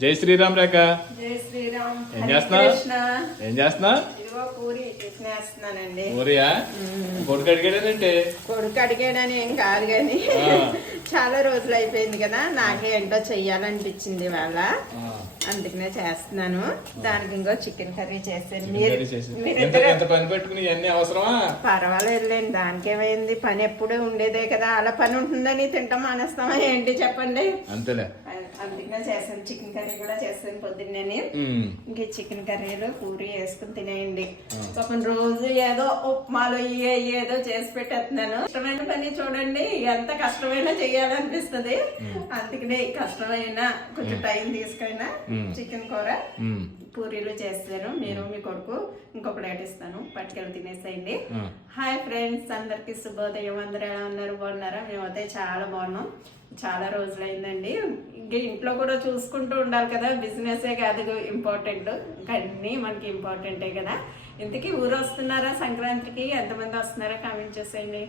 జై శ్రీరామ్ రేఖ. జై శ్రీరామ్. ఏం చేస్తున్నా? ఇదిగో పూరి వేస్తున్నానండి. పూరియా? కొడుకు అడిగాడేనంటే? కొడుకు అడిగాడని ఏం కాదు కానీ చాలా రోజులు అయిపోయింది కదా, నాకే ఏంటో చెయ్యాలనిపించింది వాళ్ళ, అందుకనే చేస్తున్నాను. దానికి ఇంకో చికెన్ కర్రీ చేస్తాను. పని పెట్టుకుని ఇవన్నీ అవసరమా? పర్వాలేదులేండి, దానికేమైంది, పని ఎప్పుడూ ఉండేదే కదా, అలా పని ఉంటుందని తింటాం మానేస్తామా ఏంటి చెప్పండి. అంతేలే, అందుకనే చేస్తాను. చికెన్ కర్రీ కూడా చేస్తాను పొద్దున్నే. ఇంక చికెన్ కర్రీలో పూరి వేసుకుని తినేయండి. పాపం రోజు ఏదో ఉప్మాలు ఏదో చేసి పెట్టేస్తున్నాను. కష్టమైన పని చూడండి, ఎంత కష్టమైనా చెయ్యాలనిపిస్తుంది. అందుకనే కష్టమైన కొంచెం టైం తీసుకైనా చికెన్ కూర పూరీలు చేస్తాను. మీరు మీ కొడుకు ఇంకో ప్లేట్ ఇస్తాను, పట్టుకెళ్ళి తినేసేయండి. హాయ్ ఫ్రెండ్స్, అందరికి శుభోదయం. అందరూ ఎలా ఉన్నారు? బాగున్నారా? మేమైతే చాలా బాగున్నాం. చాలా రోజులైందండి. ఇంక ఇంట్లో కూడా చూసుకుంటూ ఉండాలి కదా, బిజినెసే కాదు ఇంపార్టెంట్, ఇంకా అన్నీ మనకి ఇంపార్టెంటే కదా. ఇంతకీ ఊరు వస్తున్నారా సంక్రాంతికి? ఎంతమంది వస్తున్నారా కామెంట్ చేసేయండి.